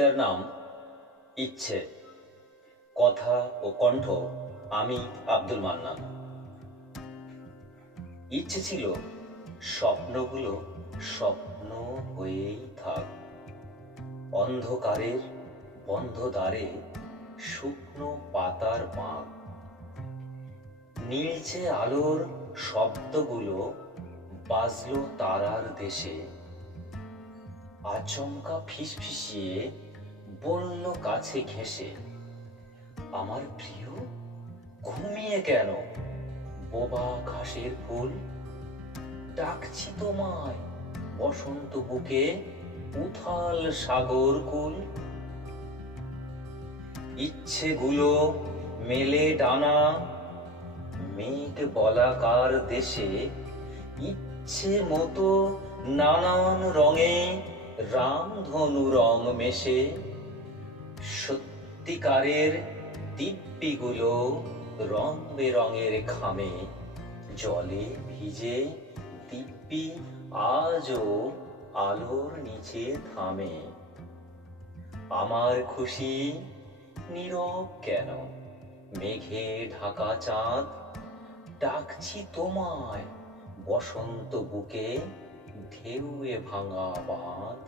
কবিতার নাম ইচ্ছে। কথা ও কণ্ঠ আমি আব্দুল মান্নান। ইচ্ছে ছিল স্বপ্নগুলো স্বপ্ন হয়েই থাক, অন্ধকারের বন্ধ দ্বারে শুকনো পাতার পাঁক, নীলচে আলোর শব্দগুলো বাজলো তারার দেশে, আচমকা ফিসফিসিয়ে বলল কাছে ঘেঁষে, আমার প্রিয় ঘুমিয়ে কেন বোবা ঘাসের ফুল, ডাকছি তোমায় বসন্ত বুকে উথাল সাগর কুল। ইচ্ছেগুলো মেলে ডানা মেঘ বলাকার দেশে, ইচ্ছে মতো নানান রঙে রামধনু রং মেশে, সত্যিকারের দিব্যিগুলো রং বেরঙের ঘামে, জলে ভিজে দিব্যি আজও আলোর নিচে থামে। আমার খুশি নীরব কেন মেঘে ঢাকা চাঁদ, ডাকছি তোমায় বসন্ত বুকে ঢেউয়ে ভাঙা বাঁধ।